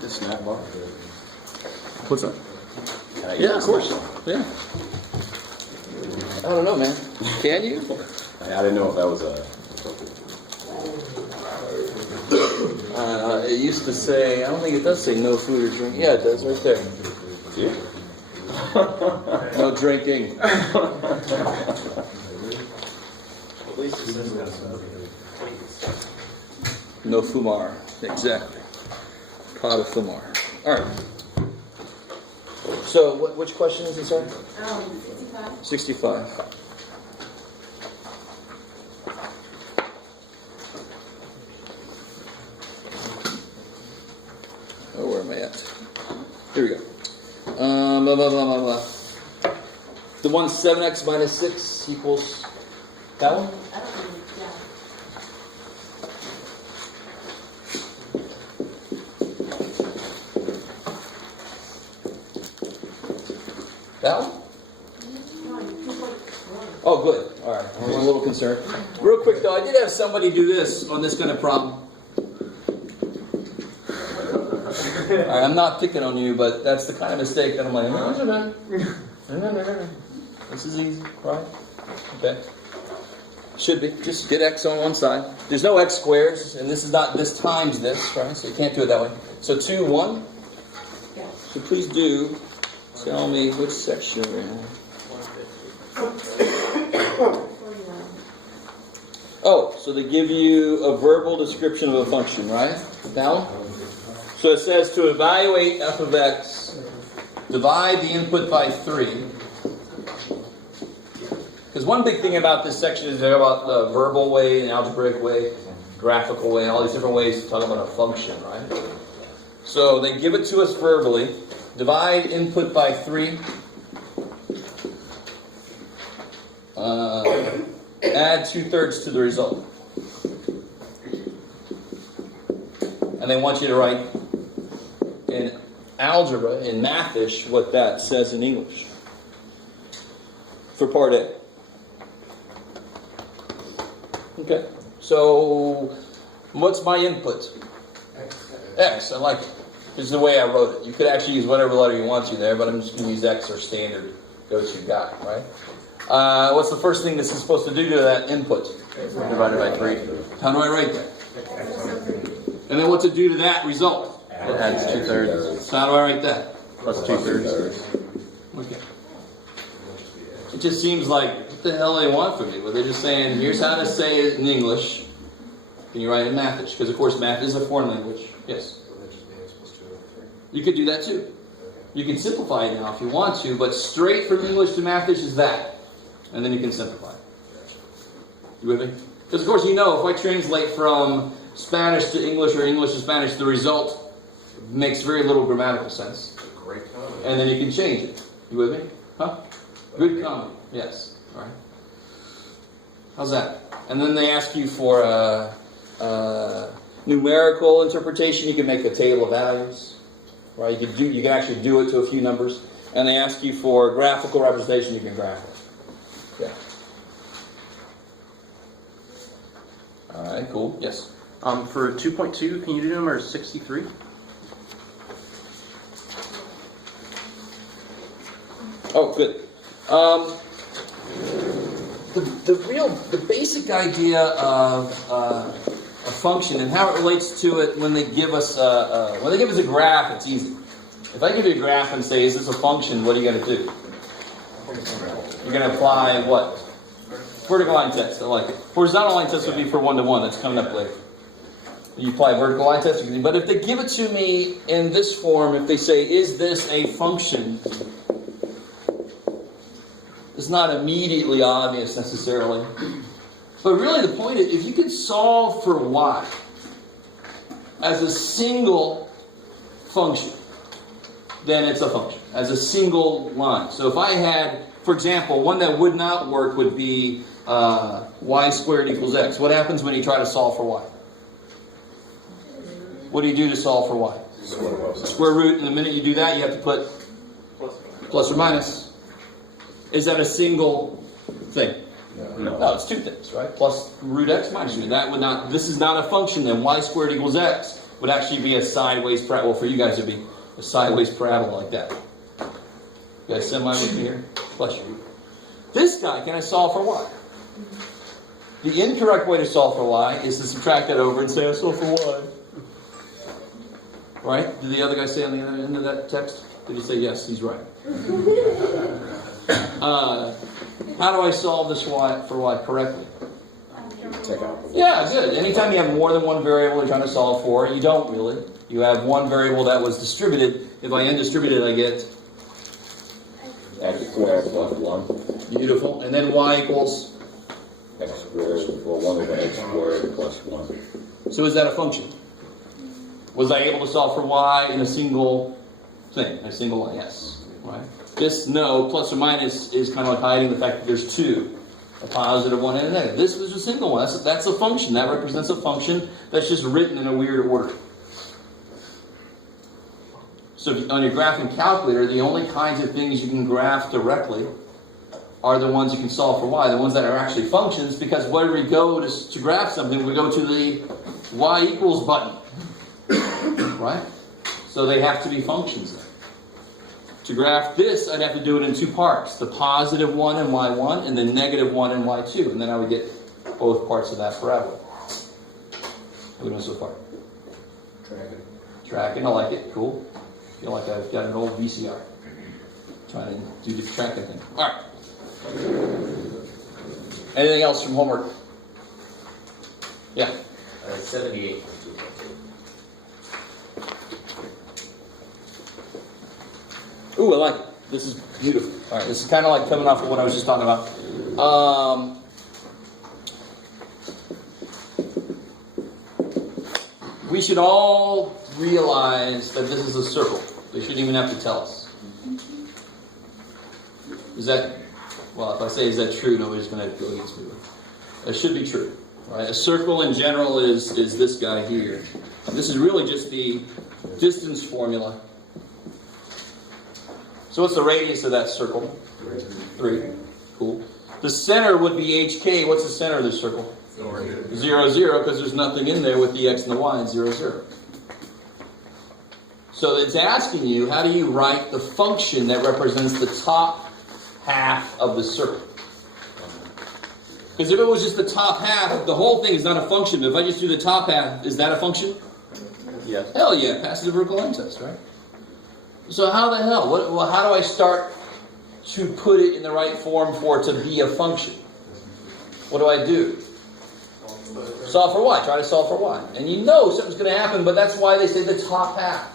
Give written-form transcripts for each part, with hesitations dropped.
the snack bar? What's up? Can I eat Yeah, this of course. snack? Yeah. I don't know, man. Can you? I didn't know if that was a. It used to say, I don't think it does say no food or drink. Yeah, it does right there. See? No drinking. No fumar. Exactly. Pot of fumar. All right. So, which question is it, sir? 65. 65. Oh, where am I at? Here we go. Blah, blah, blah, blah, blah. The one 7x minus 6 equals that one? I don't know, yeah. That one? Oh, good. All right. I'm a little concerned. Real quick, though, I did have somebody do this on this kind of problem. All right, I'm not picking on you, but that's the kind of mistake that I'm like, this is easy, right? Okay. Should be. Just get x on one side. There's no x squares, and this is not this times this, right? So you can't do it that way. So 2, 1. So please do tell me which section we're in. Oh, so they give you a verbal description of a function, right? That one? So it says to evaluate f of x, divide the input by 3. Because one big thing about this section is about the verbal way, the algebraic way, graphical way, all these different ways to talk about a function, right? So they give it to us verbally. Divide input by 3. Add 2/3 to the result. And they want you to write in algebra, in Mathish, what that says in English. For part A. Okay. So, what's my input? X. I like it. This is the way I wrote it. You could actually use whatever letter you want to there, but I'm just going to use X or standard. Go-to guy, right? What's the first thing this is supposed to do to that input? Divided by 3. How do I write that? And then what's it do to that result? It adds 2/3. So how do I write that? Plus 2/3. Okay. It just seems like, what the hell do they want from me? Well, they're just saying, here's how to say it in English. Can you write it in Mathish? Because, of course, math is a foreign language. Yes. You could do that too. You can simplify it now if you want to, but straight from English to Mathish is that. And then you can simplify it. You with me? Because, of course, you know, if I translate from Spanish to English or English to Spanish, the result makes very little grammatical sense. And then you can change it. You with me? Huh? Good comment. Yes. All right. How's that? And then they ask you for numerical interpretation. You can make a table of values. Right? You can actually do it to a few numbers. And they ask you for graphical representation. You can graph it. Yeah. All right. Cool. Yes. For 2.2, can you do number 63? Oh, good. The basic idea of a function and how it relates to it when they give us a graph, it's easy. If I give you a graph and say, "Is this a function?" What are you going to do? You're going to apply what? Vertical line test. I like it. Horizontal line test would be for 1-to-1. That's coming up later. You apply vertical line test. But if they give it to me in this form, if they say, "Is this a function?" It's not immediately obvious necessarily. But really the point is, if you can solve for y as a single function, then it's a function, as a single line. So if I had, for example, one that would not work would be y squared equals x. What happens when you try to solve for y? What do you do to solve for y? Square root, and the minute you do that, you have to put plus or minus. Is that a single thing? No, it's two things, right? Plus root x minus root. That would not. This is not a function then. Y squared equals x. would actually be a sideways parabola. Well, for you guys, it'd be a sideways parabola like that. You guys semi with me here? Bless you. This guy, can I solve for y? The incorrect way to solve for y is to subtract that over and say I solve for y. Right? Did the other guy say on the other end of that text? Did he say yes? He's right. How do I solve this y for y correctly? Check out. Yeah, good. Anytime you have more than one variable you're trying to solve for, you don't really. You have one variable that was distributed. If I undistribute it, I get X squared plus 1. beautiful. And then y equals. X squared, well, 1 over x squared plus 1. So is that a function? Was I able to solve for y in a single thing? A single line? Yes. Right? This no, plus or minus, is kind of like hiding the fact that there's two. A positive one and a negative. This was a single one. That's a function. That represents a function that's just written in a weird order. So if, on your graphing calculator, the only kinds of things you can graph directly are the ones you can solve for y, the ones that are actually functions, because where we go to graph something, we go to the y equals button. Right? So they have to be functions there. To graph this, I'd have to do it in two parts. The positive one in y1 and the negative one in y2. And then I would get both parts of that parabola. How we doing so far? Tracking. I like it. Cool. Feel like I've got an old VCR. Trying to do the tracking thing. All right. Anything else from homework? Yeah. 78. Ooh, I like it. This is beautiful. All right, this is kind of like coming off of what I was just talking about. We should all realize that this is a circle. They shouldn't even have to tell us. Is that, well, if I say is that true, nobody's going to go against me. It should be true. Right? A circle in general is this guy here. This is really just the distance formula. So what's the radius of that circle? 3. Cool. The center would be HK. What's the center of this circle? 0, 0, because there's nothing in there with the x and the y and 0, 0. So it's asking you, how do you write the function that represents the top half of the circle? Because if it was just the top half, the whole thing is not a function. But if I just do the top half, is that a function? Yes. Hell yeah, pass the vertical line test, right? So how the hell? How do I start to put it in the right form for it to be a function? What do I do? Solve for y. Try to solve for y. And you know something's going to happen, but that's why they say the top half.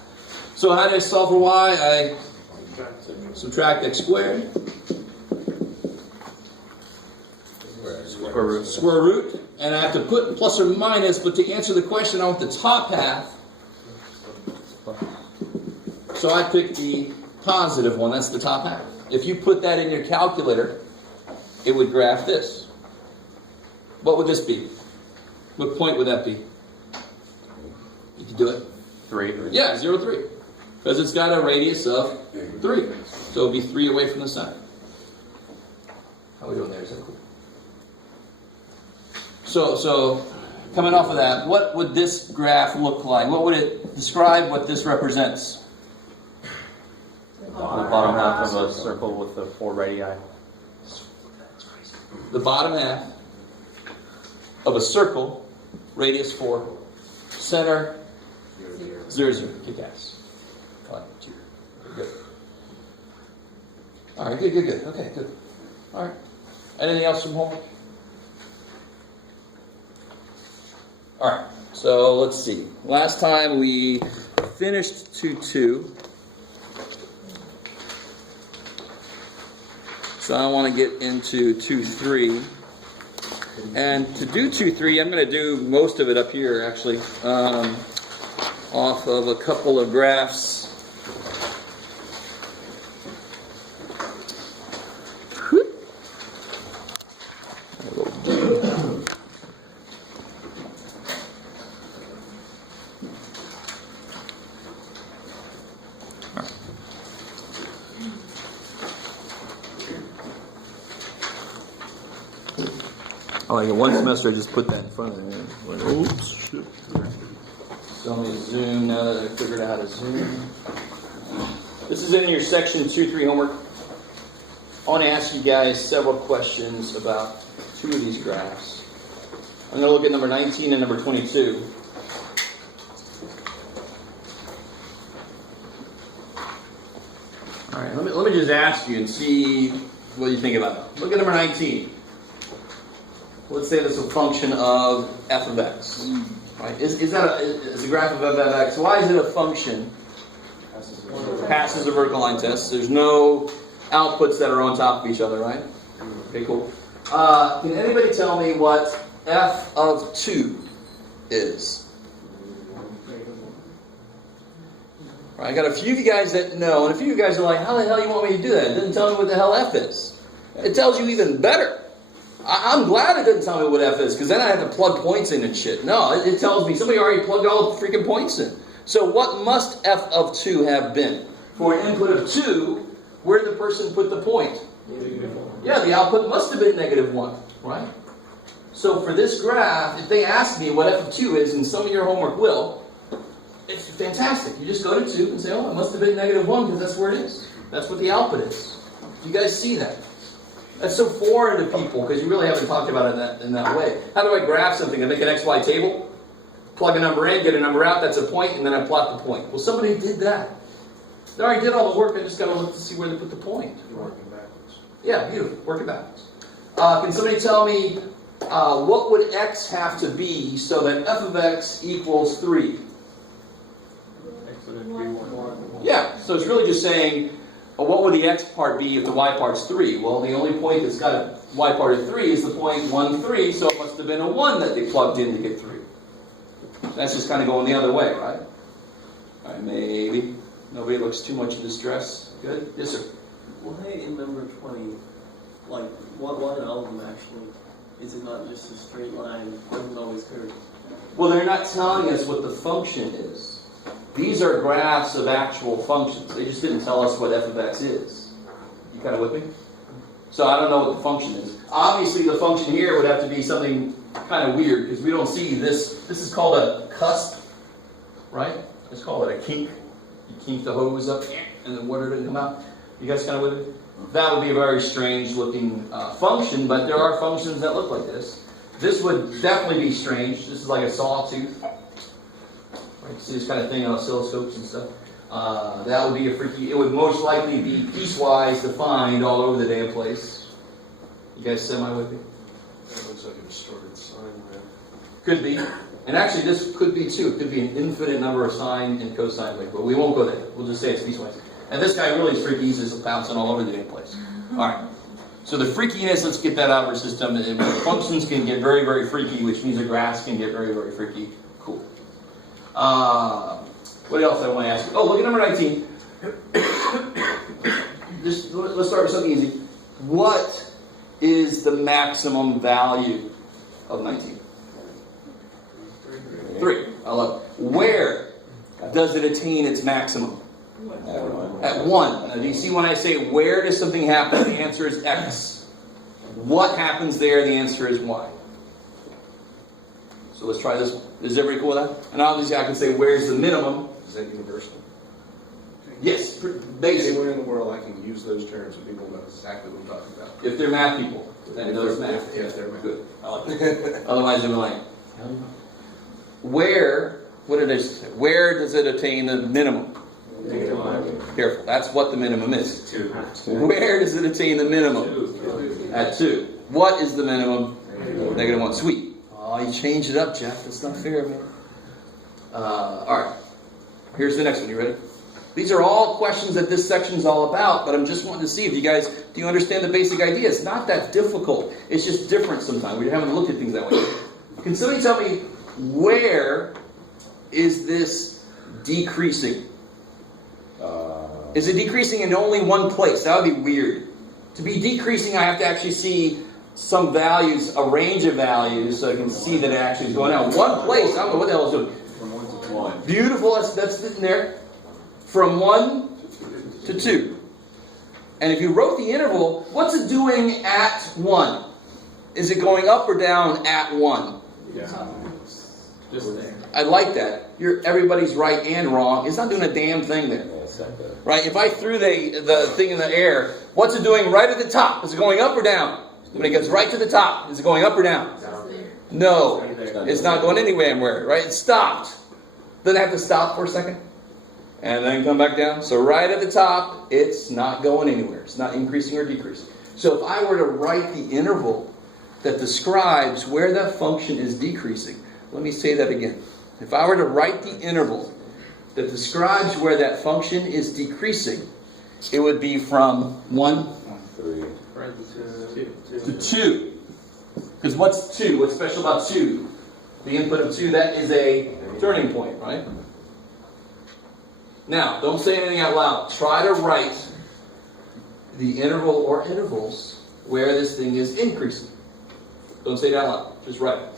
So how do I solve for y? I subtract x squared. Square root. And I have to put plus or minus, but to answer the question, I want the top half. So I pick the positive one. That's the top half. If you put that in your calculator, it would graph this. What would this be? What point would that be? You can do it. 3. Yeah, 0, 3. Because it's got a radius of 3. So it would be 3 away from the center. How are we doing there? Is that cool? So coming off of that, what would this graph look like? What would it describe what this represents? The bottom half of a circle with the 4 radii. The bottom half of a circle, radius 4, center 0, 0. Kick ass. I like it. Good. All right, good. Okay, good. All right. Anything else from homework? All right. So let's see. Last time we finished 2-2. So I want to get into 2-3. And to do 2-3, I'm going to do most of it up here, actually, off of a couple of graphs. Oh, like one semester I just put that in front of me. Oops, shit. So let me zoom now that I figured out how to zoom. This is in your section 2-3 homework. I want to ask you guys several questions about two of these graphs. I'm going to look at number 19 and number 22. All right, let me just ask you and see what you think about it. Look at number 19. Let's say that's a function of f of x. Right? Is a graph of f of x? Why is it a function? Passes a vertical line test. There's no outputs that are on top of each other, right? Okay, cool. Can anybody tell me what f of 2 is? Right, I got a few of you guys that know, and a few of you guys are like, how the hell you want me to do that? It doesn't tell me what the hell f is. It tells you even better. I'm glad it doesn't tell me what f is, because then I have to plug points in and shit. No, it tells me somebody already plugged all the freaking points in. So what must f of 2 have been? For an input of 2, where did the person put the point? Yeah, the output must have been -1, right? So for this graph, if they ask me what f of 2 is, and some of your homework will, it's fantastic. You just go to 2 and say, oh, it must have been -1 because that's where it is. That's what the output is. You guys see that? That's so foreign to people because you really haven't talked about it in that way. How do I graph something? I make an XY table, plug a number in, get a number out, that's a point, and then I plot the point. Well, somebody did that. They already did all the work. I just got to look to see where they put the point. You're working backwards. Yeah, beautiful. Working backwards. Can somebody tell me what would x have to be so that f of x equals 3? Yeah, so it's really just saying, what would the x part be if the y part's 3? Well, the only point that's got a y part of 3 is the point 1, 3, so it must have been a 1 that they plugged in to get 3. That's just kind of going the other way, right? All right, maybe. Nobody looks too much in distress. Good? Yes, sir. Why in number 20, like, what algorithm actually? Is it not just a straight line? Why is it always curved? Well, they're not telling us what the function is. These are graphs of actual functions. They just didn't tell us what f of x is. You kind of with me? So I don't know what the function is. Obviously, the function here would have to be something kind of weird because we don't see this. This is called a cusp, right? Let's call it a kink. You kink the hose up and the water doesn't come out. You guys kind of with me? That would be a very strange looking function, but there are functions that look like this. This would definitely be strange. This is like a sawtooth. Right, see this kind of thing on oscilloscopes and stuff. That would be a freaky. It would most likely be piecewise defined all over the damn place. You guys semi with me? That looks like a distorted sine wave. Could be. And actually, this could be too. It could be an infinite number of sine and cosine wave, but we won't go there. We'll just say it's piecewise. And this guy really is freaky. He's just bouncing all over the damn place. All right. So the freakiness, let's get that out of our system. Functions can get very, very freaky, which means the graphs can get very, very freaky. Cool. What else I want to ask you? Oh, look at number 19. Let's start with something easy. What is the maximum value of 19? 3. I love it. Where does it attain its maximum? At 1. Now, do you see when I say where does something happen? The answer is x. What happens there? The answer is y. So let's try this one. Is everybody cool with that? And obviously I can say where's the minimum? Is that universal? Yes, basic. Anywhere in the world I can use those terms and people know exactly what I'm talking about. If they're math people, then those math. If they're math. Good. I like it. Otherwise they're like, where, what did I say? Where does it attain the minimum? Careful. That's what the minimum is. 2. Where does it attain the minimum? 2. At 2. What is the minimum? -1. Sweet. Oh, you changed it up, Jeff. That's not fair, man. All right. Here's the next one. You ready? These are all questions that this section is all about, but I'm just wanting to see if you guys, do you understand the basic idea? It's not that difficult. It's just different sometimes. We haven't looked at things that way. Can somebody tell me where is this decreasing? Is it decreasing in only one place? That would be weird. To be decreasing, I have to actually see some values, a range of values, so I can see that it actually is going down. One place, I don't know what the hell it's doing. From 1 to 1. Beautiful, that's sitting there. From 1 to 2. And if you wrote the interval, what's it doing at 1? Is it going up or down at 1? Yeah. Just there. I like that. Everybody's right and wrong. It's not doing a damn thing there. Yeah, it's not good. Right? If I threw the thing in the air, what's it doing right at the top? Is it going up or down? When it gets right to the top, is it going up or down? No. It's not going anywhere, right? It stopped. Doesn't it have to stop for a second? And then come back down. So right at the top, it's not going anywhere. It's not increasing or decreasing. So if I were to write the interval that describes where that function is decreasing, let me say that again. If I were to write the interval that describes where that function is decreasing, it would be from 1 3. to 2. Because what's 2? What's special about 2? The input of 2, that is a turning point, right? Now, don't say anything out loud. Try to write the interval or intervals where this thing is increasing. Don't say it out loud. Just write it.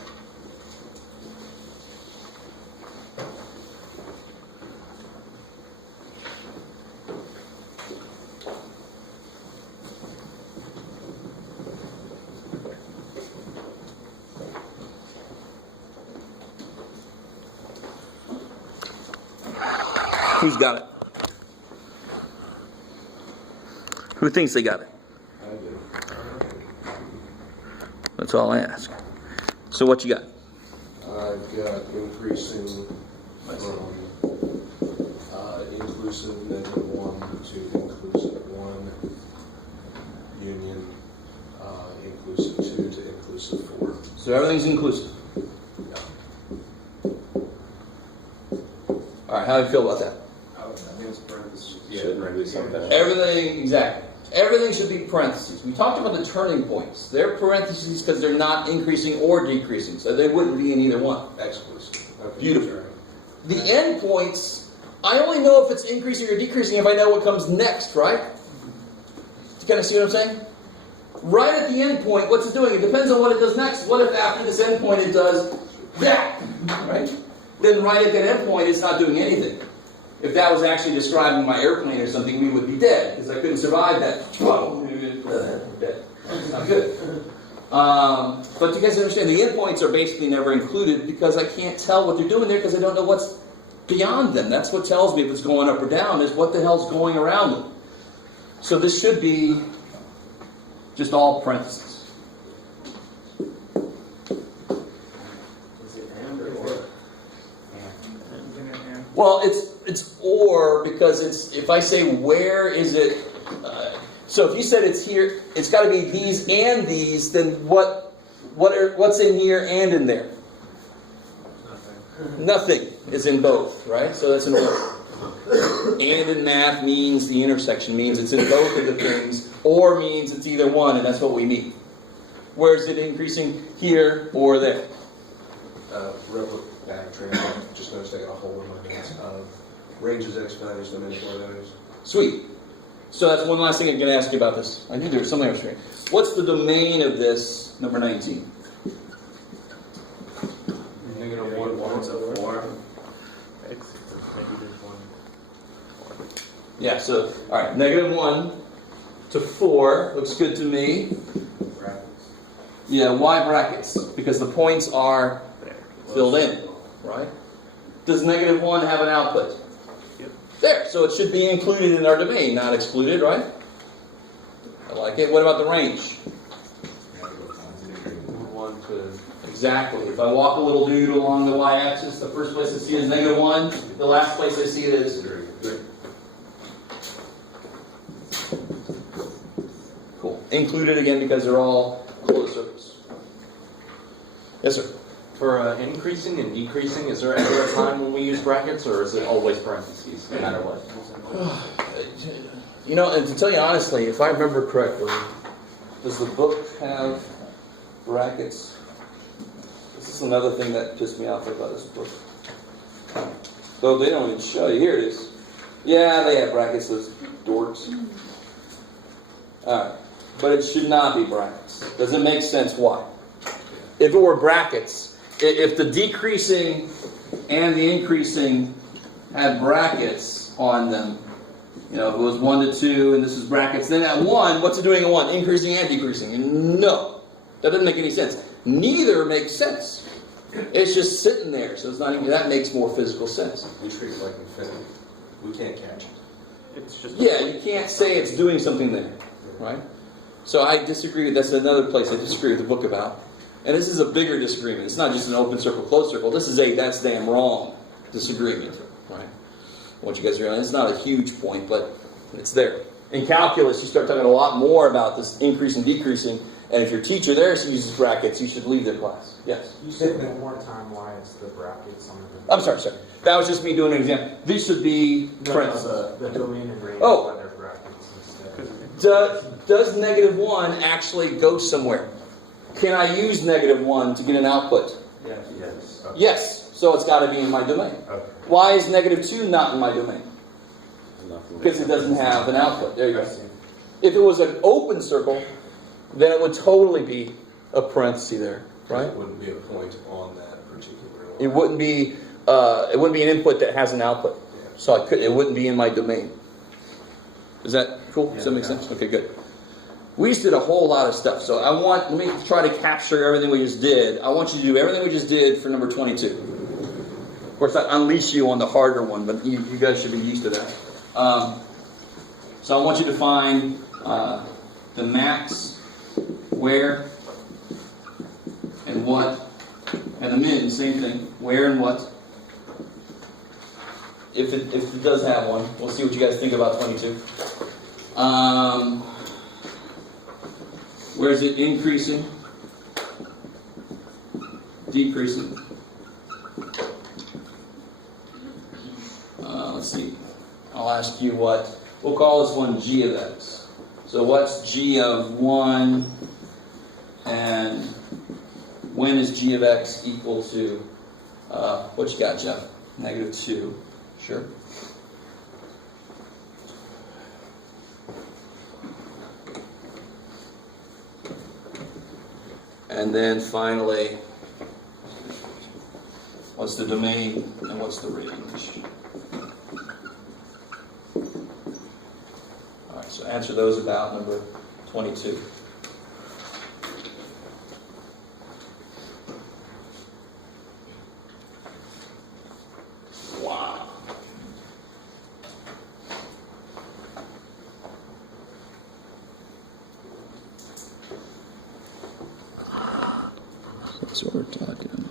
Who's got it? Who thinks they got it? I do. That's all I ask. So what you got? I've got increasing from inclusive -1 to inclusive 1, union inclusive 2 to inclusive 4. So everything's inclusive. All right, how do you feel about that? I think it's parentheses. Shouldn't there be some kind of... Everything, exactly. Everything should be parentheses. We talked about the turning points. They're parentheses because they're not increasing or decreasing, so they wouldn't be in either one. Exclusive. Okay. Beautiful. The end points, I only know if it's increasing or decreasing if I know what comes next, right? You kind of see what I'm saying? Right at the end point, what's it doing? It depends on what it does next. What if after this end point it does that? Right? Then right at that end point it's not doing anything. If that was actually describing my airplane or something, we would be dead, because I couldn't survive that. Dead. That's not good. But you guys understand, the endpoints are basically never included because I can't tell what they're doing there because I don't know what's beyond them. That's what tells me if it's going up or down, is what the hell's going around them. So this should be just all parentheses. Is it and or or? Well, it's or because it's, if I say where is it, so if you said it's here, it's got to be these and these, then what's in here and in there? Nothing is in both, right? So that's an or. And in math means the intersection, means it's in both of the things, or means it's either one, and that's what we need. Where is it increasing? Here or there? Real quick backtrack. Just noticed I got a hole in my hands. Ranges X values, dimensional values. Sweet. So that's one last thing I'm going to ask you about this. I knew there was something I was trying. What's the domain of this number 19? -1 to 4. X is -1. Yeah, so, all right, -1 to 4 looks good to me. Brackets. Yeah, why brackets? Because the points are filled in, right? Does -1 have an output? Yep. There, so it should be included in our domain, not excluded, right? I like it. What about the range? 1 to Exactly. If I walk a little dude along the y-axis, the first place I see is -1. The last place I see it is 3. Cool. Included again because they're all closed circles. Yes, sir. For increasing and decreasing, is there ever a time when we use brackets, or is it always parentheses, no matter what? You know, and to tell you honestly, if I remember correctly, does the book have brackets? This is another thing that pissed me off about this book. So they don't even show you. Here it is. Yeah, they have brackets, those dorks. Alright. But it should not be brackets. Does it make sense why? If it were brackets, if the decreasing and the increasing had brackets on them, you know, if it was 1 to 2 and this is brackets, then at 1, what's it doing at 1? Increasing and decreasing. And no, that doesn't make any sense. Neither makes sense. It's just sitting there, so it's not even, that makes more physical sense. We treat it like infinity. We can't catch it. It's just. Yeah, you can't say it's doing something there, right? So I disagree with, that's another place I disagree with the book about. And this is a bigger disagreement. It's not just an open circle, closed circle. This is a that's damn wrong disagreement, right? I want you guys to realize it's not a huge point, but it's there. In calculus, you start talking a lot more about this increasing, decreasing, and if your teacher there uses brackets, you should leave their class. Yes? You said one more time why it's the brackets on the... I'm sorry. That was just me doing an example. These should be parentheses. The domain and range Oh. letter brackets instead. Does -1 actually go somewhere? Can I use -1 to get an output? Yes. Okay. Yes. So it's got to be in my domain. Okay. Why is -2 not in my domain? Because it doesn't have an output. There you go. If it was an open circle, then it would totally be a parenthesis there, right? It wouldn't be a point on that particular line. It wouldn't be an input that has an output. So it wouldn't be in my domain. Is that cool? Does that make sense? Okay, good. We just did a whole lot of stuff. So let me try to capture everything we just did. I want you to do everything we just did for number 22. Of course, I unleash you on the harder one, but you guys should be used to that. So I want you to find the max, where, and what, and the min, same thing, where and what. If it does have one, we'll see what you guys think about 22. Where is it increasing? Decreasing? Let's see. I'll ask you what. We'll call this one g of x. So what's g of 1? And when is g of x equal to, what you got, Jeff? -2. Sure. And then finally, what's the domain and what's the range? All right, so answer those about number 22. Wow. That's what we're talking about.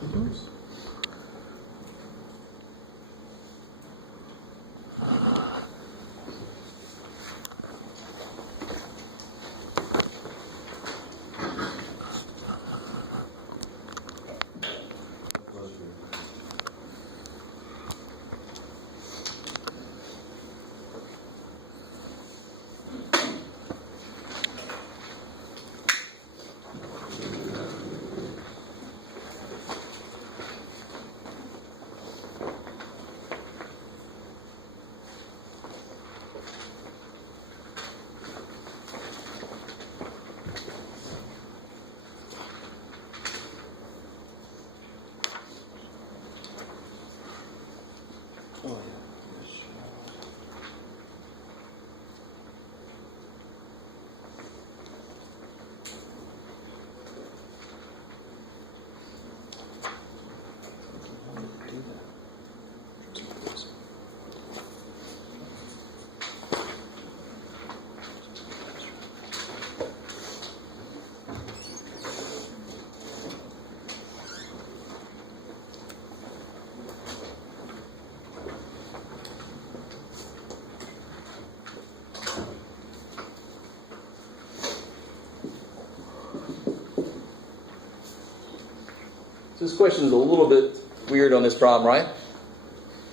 So this question is a little bit weird on this problem, right?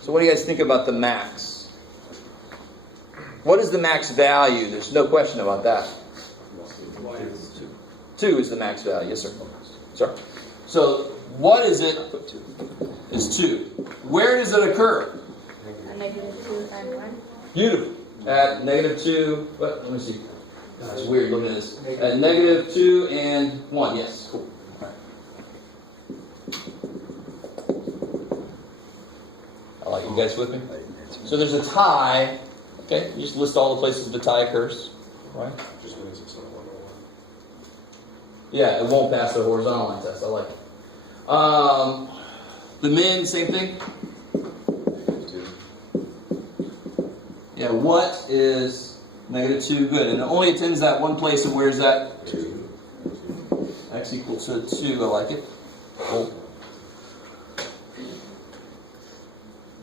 So what do you guys think about the max? What is the max value? There's no question about that. 2 is the max value. Yes, sir. Sorry. So what is it? Is 2. Where does it occur? -2 and 1. Beautiful. At -2. What? Let me see. It's weird looking at this. At -2 and 1. Yes. Cool. All right. You guys with me? So there's a tie. Okay. You just list all the places the tie occurs. Right? Just means it's not 101. Yeah, it won't pass the horizontal line test. I like it. The min, same thing. Yeah, what is -2? Good. And it only attends that one place, and where's that? 2. X equals to 2. I like it. Cool.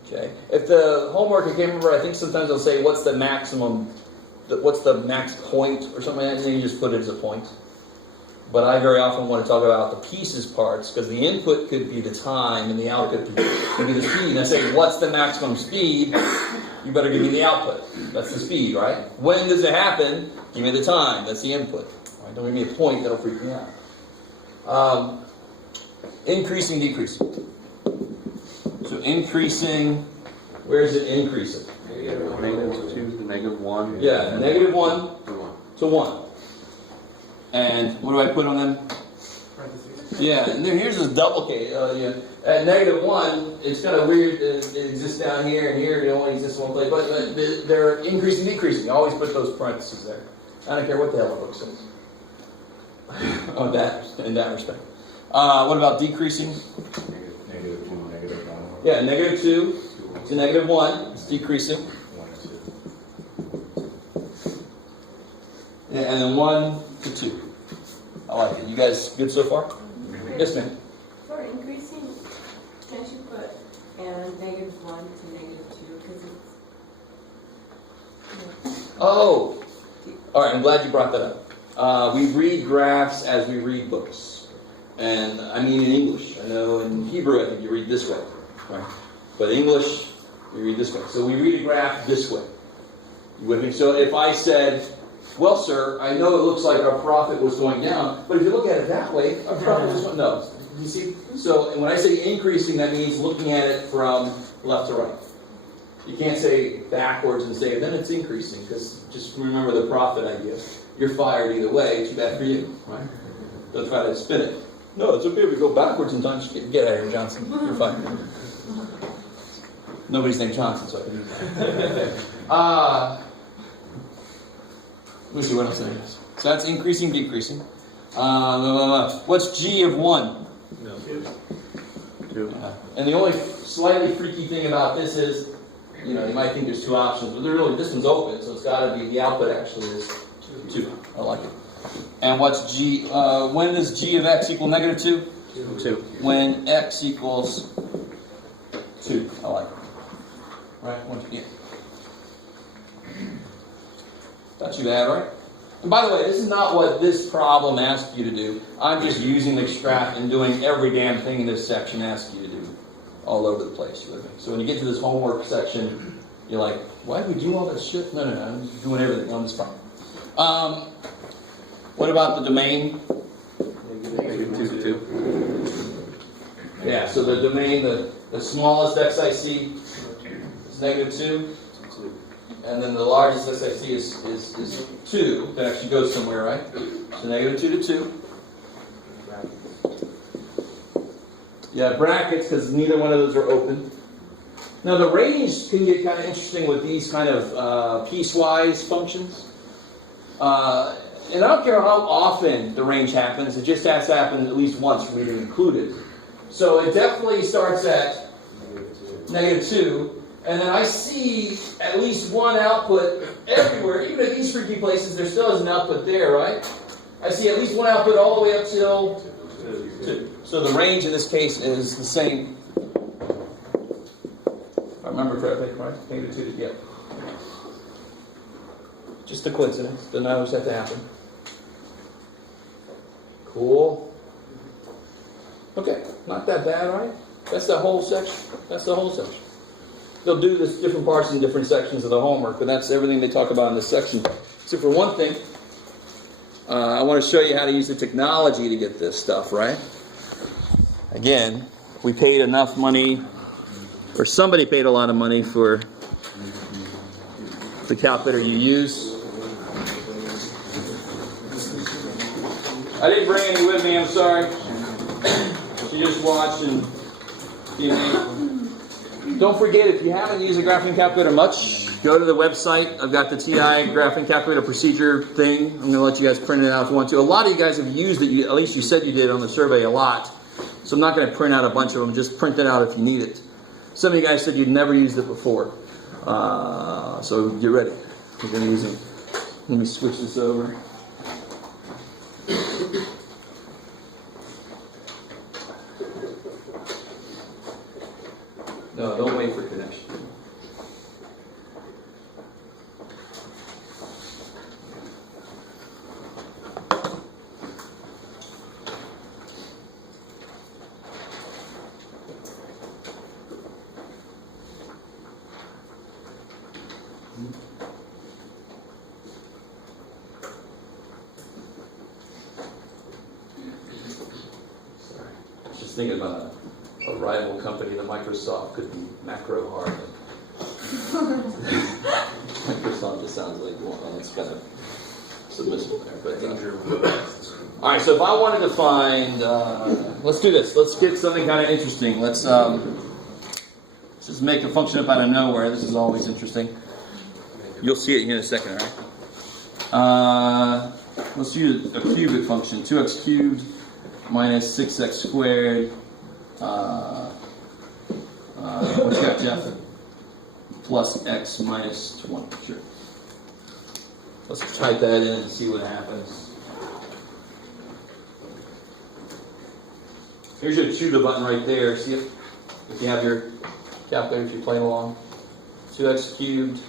Okay. If the homework, I can't remember, I think sometimes they'll say, what's the maximum, what's the max point or something like that, and then you just put it as a point. But I very often want to talk about the pieces parts, because the input could be the time and the output could be the speed. And I say, what's the maximum speed? You better give me the output. That's the speed, right? When does it happen? Give me the time. That's the input. Right? Don't give me a point. That'll freak me out. Increasing, decreasing. So increasing, where is it increasing? -2 to -1. Yeah, -1 to 1. And what do I put on them? Yeah, and then here's this double case. Yeah. At -1, it's kind of weird. It exists down here and here. It only exists in one place. But they're increasing, decreasing. You always put those parentheses there. I don't care what the hell the book says. In that respect. What about decreasing? -2, -1. Yeah, -2 to -1. It's decreasing. 1 to 2. Yeah, and then 1 to 2. I like it. You guys good so far? Yes, ma'am. For increasing, can't you put -1 to -2 because it's. Oh, all right. I'm glad you brought that up. We read graphs as we read books, and I mean in English. I know in Hebrew, I think you read this way, right? But English, we read this way. So we read a graph this way. You with me? So if I said, "Well, sir, I know it looks like our profit was going down, but if you look at it that way, our profit was going no." You see? So when I say increasing, that means looking at it from left to right. You can't say backwards and say, then it's increasing, because just remember the profit idea. You're fired either way, too bad for you, right? Don't try to spin it. No, it's okay if we go backwards in time. Get out of here, Johnson. You're fired. Nobody's named Johnson, so I can use that. Let me see what else there is. So that's increasing, decreasing. What's G of 1? 2. And the only slightly freaky thing about this is, you might think there's 2 options, but this one's open, so it's got to be, the output actually is 2. I like it. And what's G? When does G of X equal -2? 2. When X equals 2. I like it. Right? Yeah. Not too bad, right? And by the way, this is not what this problem asks you to do. I'm just using the extract and doing every damn thing this section asks you to do. All over the place. You with me? So when you get to this homework section, you're like, why do we do all that shit? No, I'm just doing everything on this problem. What about the domain? -2 to 2. Yeah, so the domain, the smallest XIC is -2. And then the largest SIC is 2. That actually goes somewhere, right? So -2 to 2. Yeah, brackets, because neither one of those are open. Now the range can get kind of interesting with these kind of piecewise functions. And I don't care how often the range happens, it just has to happen at least once for me to include it. So it definitely starts at -2. And then I see at least one output everywhere. Even at these freaky places, there still is an output there, right? I see at least one output all the way up till 2. So the range in this case is the same. If I remember correctly, right? -2 to, yeah. Just a coincidence. Doesn't always have to happen. Cool. Okay, not that bad, right? That's the whole section. That's the whole section. They'll do this different parts in different sections of the homework, but that's everything they talk about in this section. So for one thing, I want to show you how to use the technology to get this stuff, right? Again, we paid enough money, or somebody paid a lot of money for the calculator you use. I didn't bring any with me, I'm sorry. So you just watch and don't forget, if you haven't used a graphing calculator much, go to the website. I've got the TI graphing calculator procedure thing. I'm going to let you guys print it out if you want to. A lot of you guys have used it. At least you said you did on the survey a lot. So I'm not going to print out a bunch of them. Just print it out if you need it. Some of you guys said you'd never used it before. So get ready. We're going to use it. Let me switch this over. No, don't wait for connection. Just thinking about a rival company, the Microsoft could be macro hard. Microsoft just sounds like one that's kind of submissive there. But all right, so if I wanted to find, let's do this. Let's get something kind of interesting. Let's just make a function up out of nowhere. This is always interesting. You'll see it here in a second, all right? Let's use a cubic function, 2x cubed minus 6x squared. What you got, Jeff? Plus x minus 20. Sure. Let's type that in and see what happens. Here's your tutor button right there. See if you have your calculator, if you're playing along. 2x cubed,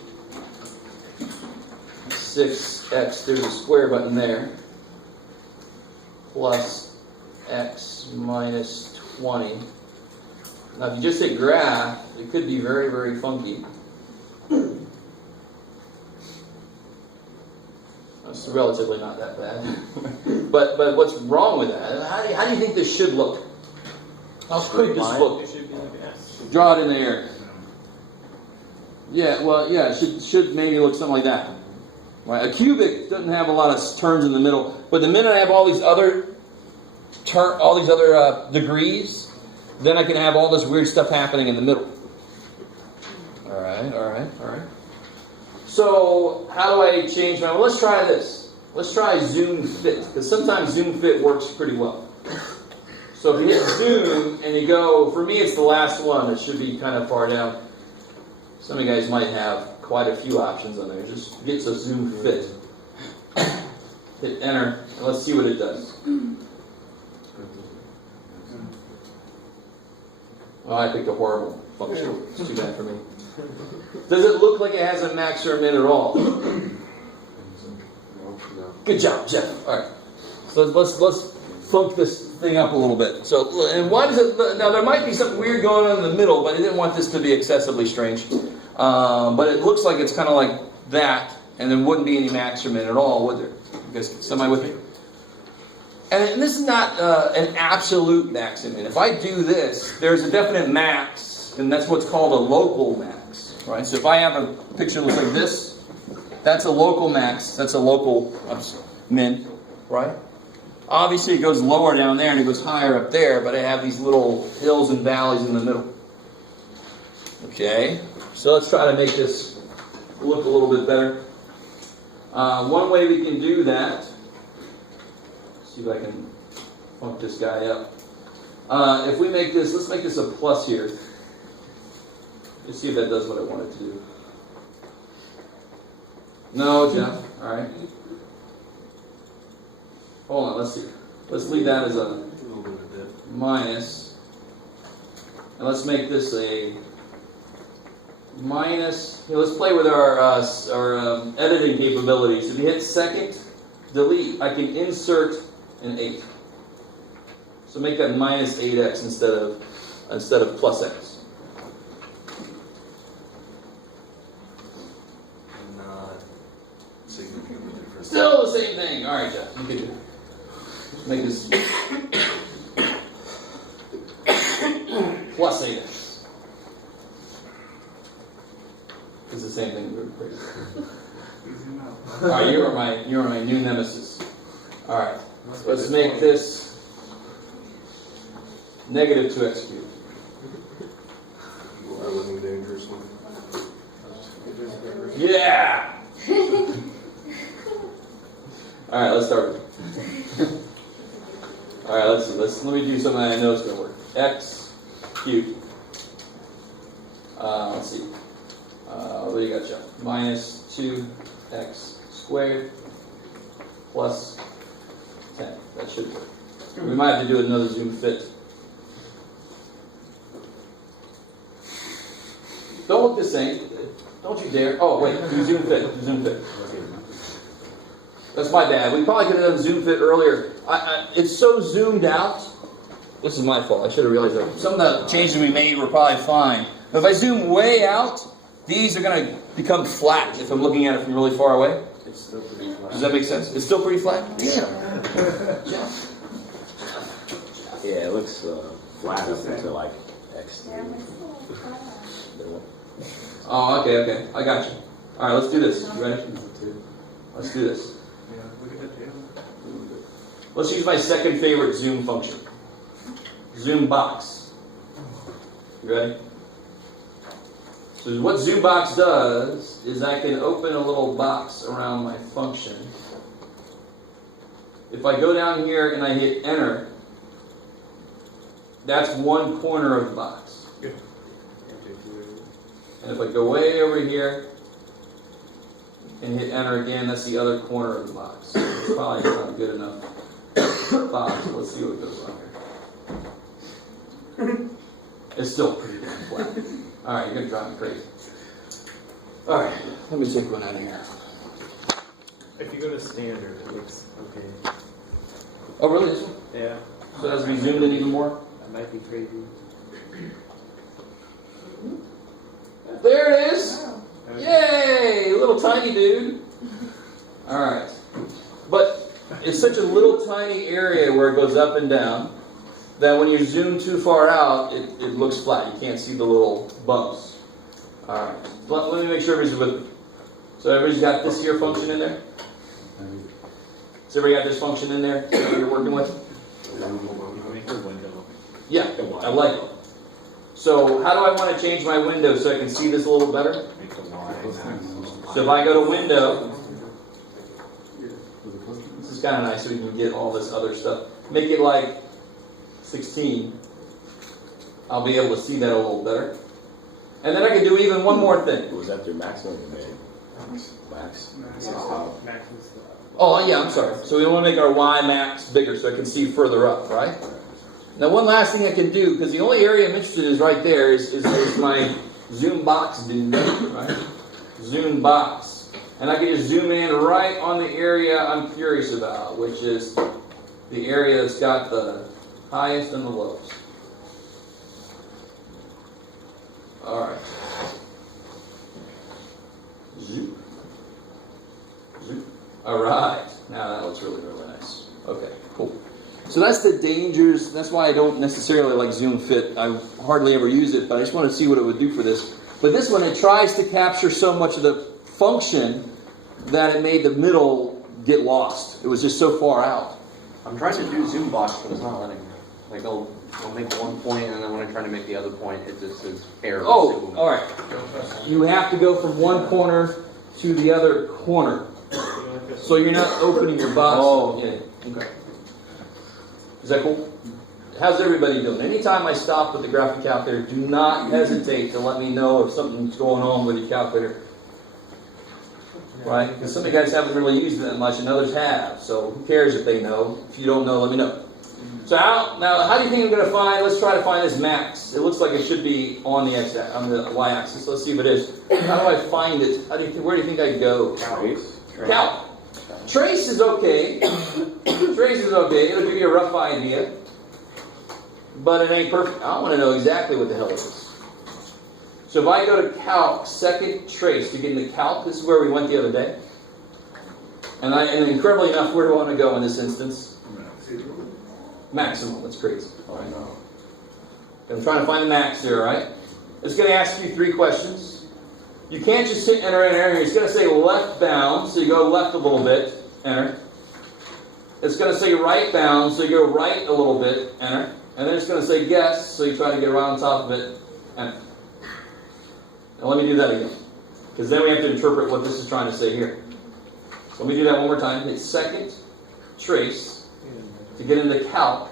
6x, there's a square button there, plus x minus 20. Now if you just hit graph, it could be very, very funky. It's relatively not that bad. but what's wrong with that? How do you think this should look? How could this look? It should be like S. Draw it in the air. Yeah, well, yeah, it should maybe look something like that. Right? A cubic doesn't have a lot of turns in the middle, but the minute I have all these other degrees, then I can have all this weird stuff happening in the middle. All right. So how do I change my? Well, let's try this. Let's try zoom fit, because sometimes zoom fit works pretty well. So if you hit zoom and you go, for me it's the last one. It should be kind of far down. Some of you guys might have quite a few options on there. Just get to zoom fit. Hit enter, and let's see what it does. Oh, I picked a horrible function. It's too bad for me. Does it look like it has a max or a min at all? Good job, Jeff. All right. So let's funk this thing up a little bit. So, and why does it? Now there might be something weird going on in the middle, but I didn't want this to be excessively strange. But it looks like it's kind of like that, and there wouldn't be any max or min at all, would there? You guys, somebody with me? And this is not an absolute max and min. If I do this, there's a definite max, and that's what's called a local max, right? So if I have a picture that looks like this, that's a local max, that's a local min, right? Obviously it goes lower down there and it goes higher up there, but I have these little hills and valleys in the middle. Okay, so let's try to make this look a little bit better. One way we can do that, see if I can funk this guy up. If we make this, let's make this a plus here. Let's see if that does what I want it to do. No, Jeff. All right. Hold on. Let's see. Let's leave that as a minus, and let's make this a minus. Let's play with our editing capabilities. If you hit second, delete, I can insert an 8. So make that minus 8x instead of plus x. Still the same thing. All right, Jeff. You can do it. Make this plus 8x. It's the same thing. All right, you are my new nemesis. All right, let's make this negative 2x cubed. You are living dangerously. Yeah. All right, let's start. All right, let me do something I know is gonna work. x cubed. Let's see. What do you got, Jeff? Minus 2x squared plus 10. That should work. We might have to do another zoom fit. Don't look the same. Don't you dare. Oh, wait. Do zoom fit. Do zoom fit. That's my bad. We probably could have done zoom fit earlier. It's so zoomed out. This is my fault. I should have realized that. Some of the changes we made were probably fine. But if I zoom way out, these are going to become flat if I'm looking at it from really far away. It's still pretty flat. Does that make sense? It's still pretty flat? Damn. Jeff. Yeah, it looks flat up until like X. Oh, okay. I got you. All right, let's do this. You ready? Let's do this. Let's use my second favorite zoom function. Zoom box. You ready? So what zoom box does is I can open a little box around my function. If I go down here and I hit enter, that's one corner of the box. And if I go way over here and hit enter again, that's the other corner of the box. It's probably not good enough box. Let's see what goes on here. It's still pretty damn flat. Alright, you're going to drive me crazy. Alright, let me take one out of here. If you go to standard, it looks okay. Oh, really? This one? Yeah, So it has to be zoomed in even more? that might be crazy. There it is! Yay! Little tiny dude. Alright. But it's such a little tiny area where it goes up and down that when you zoom too far out, it looks flat. You can't see the little bumps. Alright. Let me make sure everybody's with me. So everybody's got this here function in there? So everybody got this function in there that you're working with? Yeah, I like it. So how do I want to change my window so I can see this a little better? So if I go to window, this is kind of nice so we can get all this other stuff. Make it like 16. I'll be able to see that a little better. And then I can do even one more thing. Was that your maximum or mid? Max? Oh, yeah, I'm sorry. So we want to make our Y max bigger so I can see further up, right? Now, one last thing I can do, because the only area I'm interested in is right there, is my zoom box dude, right? Zoom box. And I can just zoom in right on the area I'm curious about, which is the area that's got the highest and the lowest. All right. Zoom. Zoom. All right. Now that looks really, really nice. Okay, cool. So that's the dangers. That's why I don't necessarily like zoom fit. I hardly ever use it, but I just want to see what it would do for this. But this one, it tries to capture so much of the function that it made the middle get lost. It was just so far out. I'm trying to do zoom box, but it's not letting me. Like I'll make one point, and then when I try to make the other point, it just says error. Oh, all right. You have to go from one corner to the other corner. So you're not opening your box. Oh. Yeah. Okay. Is that cool? How's everybody doing? Anytime I stop with the graphic calculator, do not hesitate to let me know if something's going on with your calculator. Right? Because some of you guys haven't really used it that much and others have. So who cares if they know? If you don't know, let me know. So how do you think I'm going to find, let's try to find this max. It looks like it should be on the y-axis. Let's see if it is. How do I find it? Where do you think I go? Trace? Calc. Trace is okay. Trace is okay. It'll give you a rough idea. But it ain't perfect. I want to know exactly what the hell it is. So if I go to calc, second trace, to get into calc, this is where we went the other day. And incredibly enough, where do I want to go in this instance? Maximum. That's crazy. Oh, no. I'm trying to find the max there, right? It's going to ask you 3 questions. You can't just hit enter, enter, enter. It's going to say left bound, so you go left a little bit, enter. It's going to say right bound, so you go right a little bit, enter. And then it's going to say guess, so you try to get right on top of it, enter. Now let me do that again, because then we have to interpret what this is trying to say here. So let me do that one more time. Hit second trace to get into calc.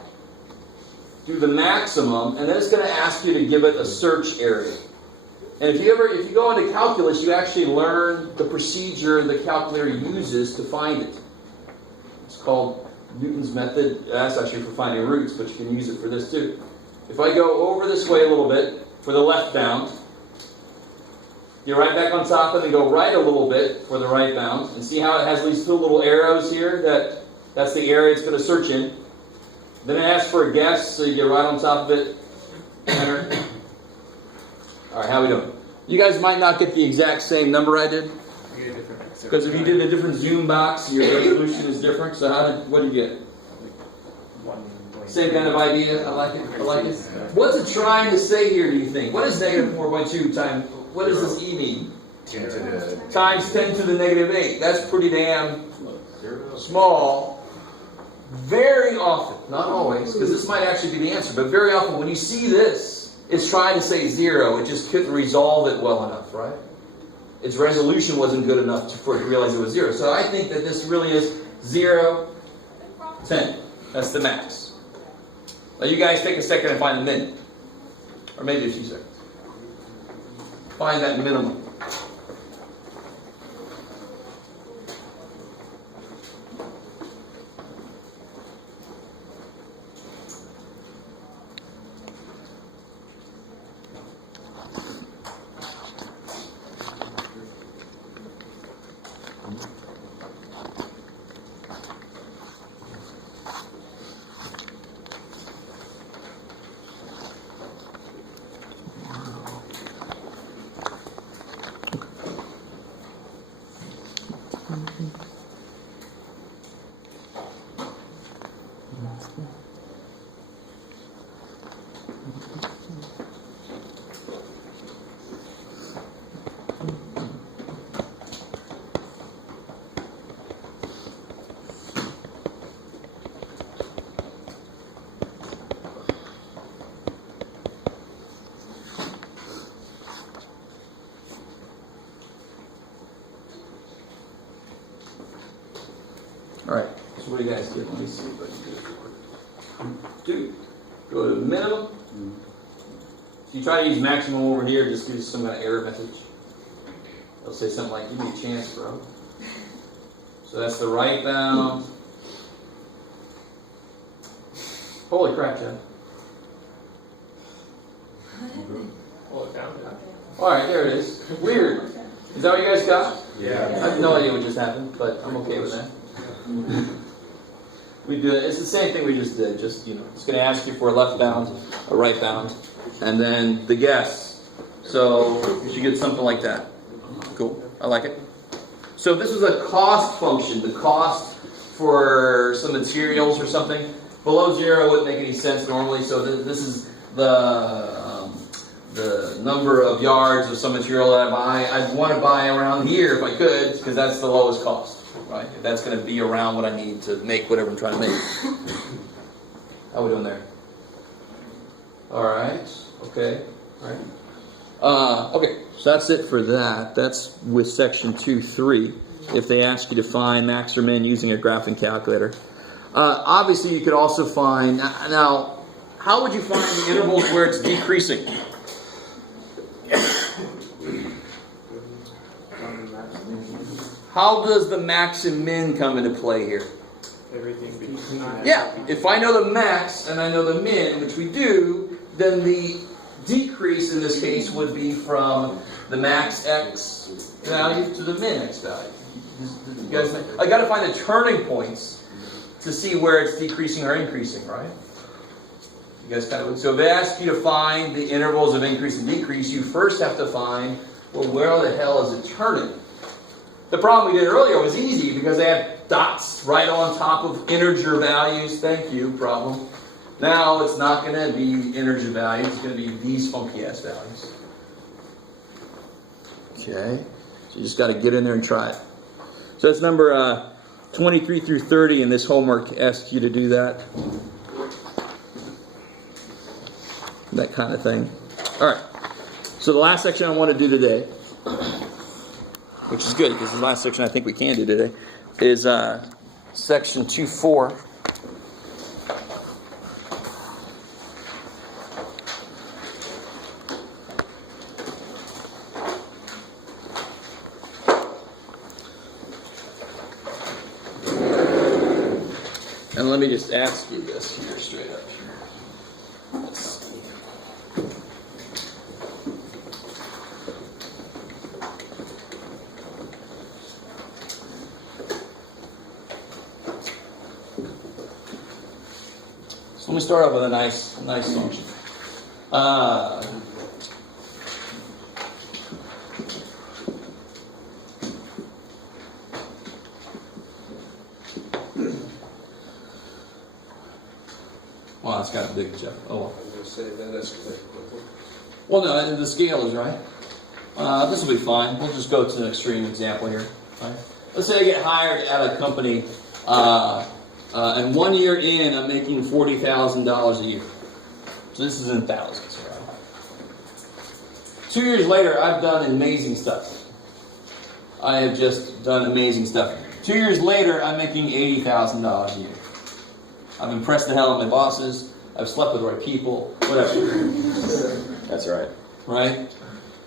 do the maximum, and then it's going to ask you to give it a search area. And if you go into calculus, you actually learn the procedure the calculator uses to find it. It's called Newton's method. That's actually for finding roots, but you can use it for this too. If I go over this way a little bit for the left bound, get right back on top and then go right a little bit for the right bound, and see how it has these two little arrows here? That's the area it's going to search in. Then it asks for a guess, so you get right on top of it. Enter. All right, how we doing? You guys might not get the exact same number I did, because if you did a different zoom box, your resolution is different. So what did you get? Same kind of idea. I like it. I like it. What's it trying to say here? Do you think? What is negative 4.2 times? What does this e mean? Times 10 to the negative 8. That's pretty damn small. Very often, not always, because this might actually be the answer, but very often when you see this, it's trying to say 0. It just couldn't resolve it well enough, right? Its resolution wasn't good enough for it to realize it was 0. So I think that this really is 0, 10. That's the max. Now you guys take a second and find the min. Or maybe a few seconds. Find that minimum. Alright, so what do you guys get? Let me see if I can do this real quick. 2. Go to minimum. If you try to use maximum over here, it just gives you some kind of error message. It'll say something like, give me a chance, bro. So that's the right bound. Holy crap, Jeff. Alright, there it is. Weird. Is that what you guys got? Yeah. I have no idea what just happened, but I'm okay with that. We do it. It's the same thing we just did. Just, it's going to ask you for a left bound, a right bound, and then the guess. So you should get something like that. Cool. I like it. So this was a cost function. The cost for some materials or something. Below 0 wouldn't make any sense normally. So this is the number of yards of some material that I buy. I'd want to buy around here if I could, because that's the lowest cost. Right? If that's going to be around what I need to make whatever I'm trying to make. How are we doing there? Alright. Okay. Alright. Okay. So that's it for that. That's with section 2.3. If they ask you to find max or min using a graphing calculator. Obviously, you could also find... Now, how would you find the intervals where it's decreasing? How does the max and min come into play here? Everything between. Yeah, if I know the max and I know the min, which we do, then the decrease in this case would be from the max x value to the min x value. You guys, I got to find the turning points to see where it's decreasing or increasing, right? You guys kind of, so if they ask you to find the intervals of increase and decrease, you first have to find, well, where the hell is it turning? The problem we did earlier was easy because they had dots right on top of integer values. Thank you, problem. Now it's not going to be integer values. It's going to be these funky ass values. Okay. So you just got to get in there and try it. So that's number 23 through 30, and this homework asks you to do that. That kind of thing. All right. So the last section I want to do today, which is good because the last section I think we can do today, is section 2.4. And let me just ask you this here straight up. Let's see. So let me start off with a nice function. Wow, it's got a big jump. Oh, well. I was gonna say that escalated quickly. Well, no, the scale is right. This will be fine. We'll just go to an extreme example here. Right? Let's say I get hired at a company, and 1 year in, I'm making $40,000 a year. So this is in thousands. Right? 2 years later, I've done amazing stuff. I have just done amazing stuff. 2 years later, I'm making $80,000 a year. I've impressed the hell out of my bosses. I've slept with the right people. Whatever. That's right. Right?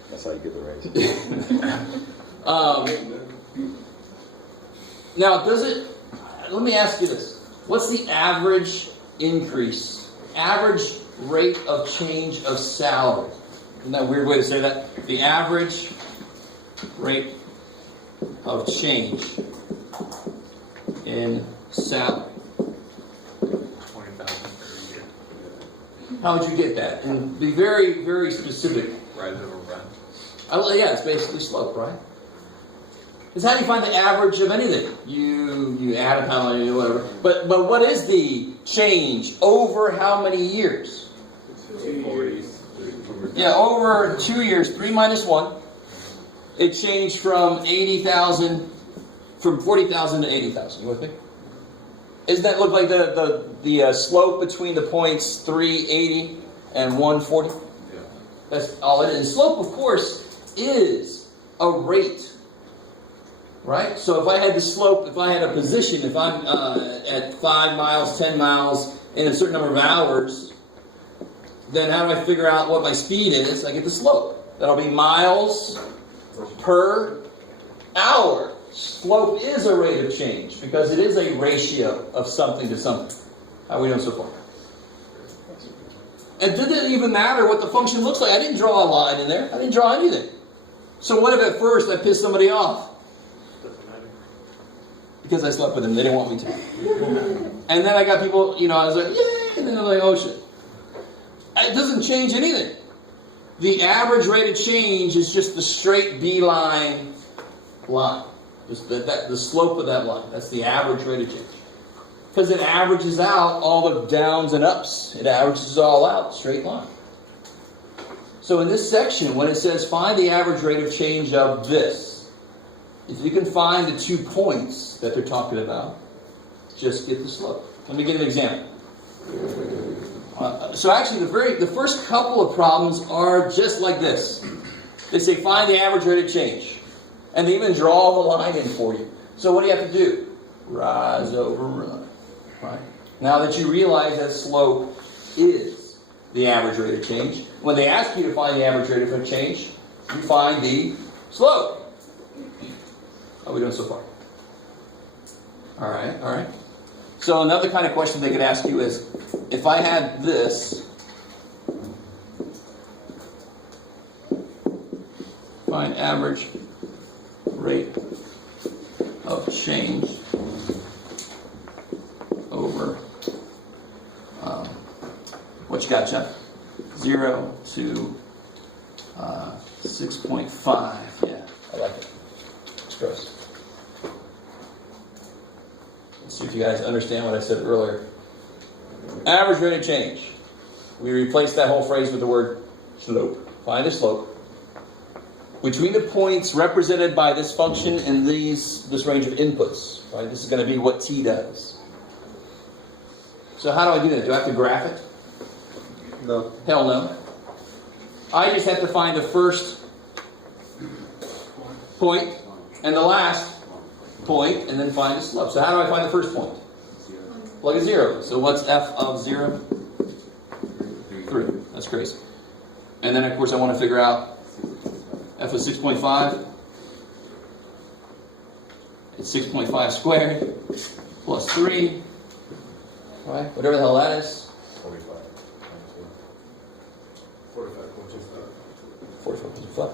That's how you get the raise. Now, let me ask you this. What's the average increase, average rate of change of salary? Isn't that a weird way to say that? The average rate of change in salary. 20,000 per year. How would you get that? And be very, very specific. Rise over run. Yeah, it's basically slope, right? Because how do you find the average of anything? You add up how many, whatever. But what is the change over how many years? 2 years. Yeah, over 2 years, 3 minus 1. It changed from 80,000, from 40,000 to 80,000. You with me? Doesn't that look like the slope between the points 380 and 140? Yeah. That's all it is. Slope, of course, is a rate. Right? So if I had the slope, if I had a position, if I'm at 5 miles, 10 miles in a certain number of hours, then how do I figure out what my speed is? I get the slope. That'll be miles per hour. Slope is a rate of change because it is a ratio of something to something. How are we doing so far? And did it even matter what the function looks like? I didn't draw a line in there. I didn't draw anything. So what if at first I pissed somebody off? Because I slept with them. They didn't want me to. And then I got people, I was like, yay! And then they're like, oh shit. It doesn't change anything. The average rate of change is just the straight beeline line. Just the slope of that line. That's the average rate of change. Because it averages out all the downs and ups. It averages all out, straight line. So in this section, when it says find the average rate of change of this, if you can find the 2 points that they're talking about, just get the slope. Let me give an example. So actually, the first couple of problems are just like this. They say find the average rate of change. And they even draw the line in for you. So what do you have to do? Rise over run. Right? Now that you realize that slope is the average rate of change, when they ask you to find the average rate of change, you find the slope. How are we doing so far? All right. So another kind of question they could ask you is, if I had this, find average rate of change over, what you got, Jeff? 0 to 6.5. Yeah, I like it. It's gross. Let's see if you guys understand what I said earlier. Average rate of change. We replace that whole phrase with the word slope. Find the slope between the points represented by this function and this range of inputs. Right? This is going to be what t does. So how do I do that? Do I have to graph it? No. Hell no. I just have to find the first point and the last point and then find the slope. So how do I find the first point? Plug a 0. So what's f of 0? 3. That's crazy. And then, of course, I want to figure out f of 6.5. It's 6.5 squared plus 3 right? Whatever the hell that is. 45.25. 45.25.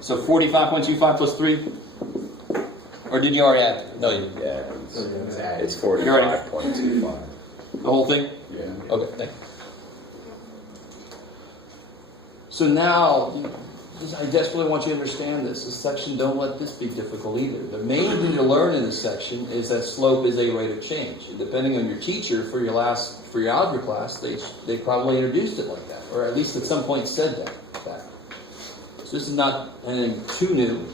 So 45.25 plus 3? Or did you already add it? No, you. Yeah, it's You already- 45.25. The whole thing? Yeah. Okay, thank you. So now, I desperately want you to understand this. This section, don't let this be difficult either. The main thing to learn in this section is that slope is a rate of change. And depending on your teacher for your algebra class, they probably introduced it like that, or at least at some point said that. So this is not anything too new.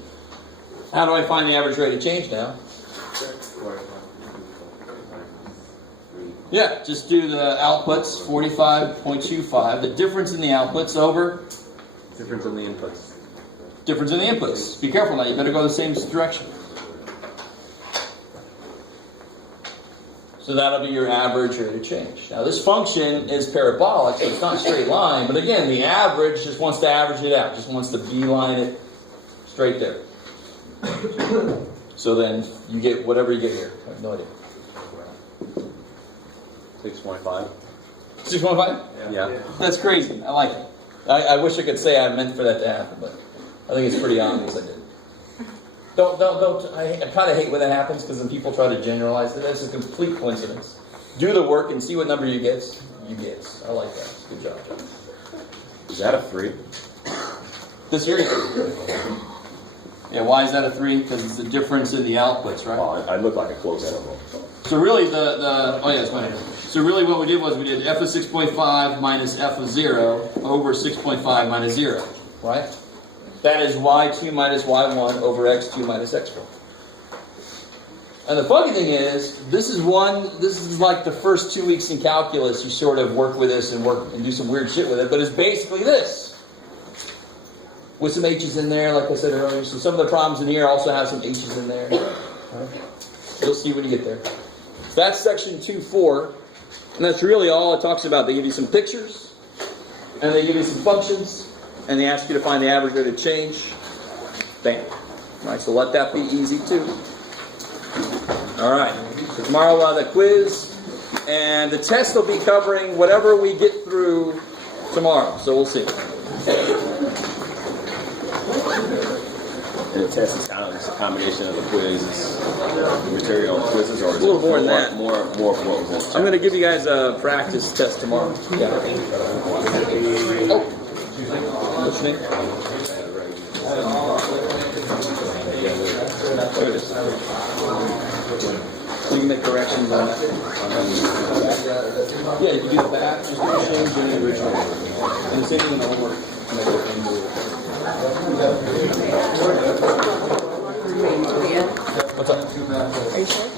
How do I find the average rate of change now? Yeah, just do the outputs, 45.25. The difference in the outputs over Difference in the inputs. difference in the inputs. Be careful now, you better go the same direction. So that'll be your average rate of change. Now this function is parabolic, so it's not a straight line, but again, the average just wants to average it out, just wants to beeline it straight there. So then you get whatever you get here. I have no idea. 6.5. 6.5? Yeah. That's crazy. I like it. I wish I could say I meant for that to happen, but I think it's pretty obvious I did. Don't. I kind of hate when that happens because then people try to generalize it. It's a complete coincidence. Do the work and see what number you get. You get. I like that. Good job, John. Is that a 3? This here. Yeah. Why is that a 3? Because it's the difference in the outputs, right? Oh, I look like a close interval. So really it's fine. So really what we did was we did f of 6.5 minus f of 0 over 6.5 minus 0, right? That is y2 minus y1 over x2 minus x1. And the funny thing is, this is like the first 2 weeks in calculus, you sort of work with this and do some weird shit with it, but it's basically this. With some h's in there, like I said earlier. So some of the problems in here also have some h's in there. Right? You'll see when you get there. So that's section 2.4. And that's really all it talks about. They give you some pictures, and they give you some functions, and they ask you to find the average rate of change. Bam. All right, so let that be easy too. All right, so tomorrow we'll have the quiz, and the test will be covering whatever we get through tomorrow. So we'll see. And the test is kind of just a combination of the quizzes, the material quizzes, or is A little more than that. More of what was I'm going to give you guys a practice test tomorrow. Yeah. Oh. What's your name? Look at this. So you can make corrections on that. Yeah, you can do the back, just do the change in the original. And the same thing in the homework. What's up? Are you sure?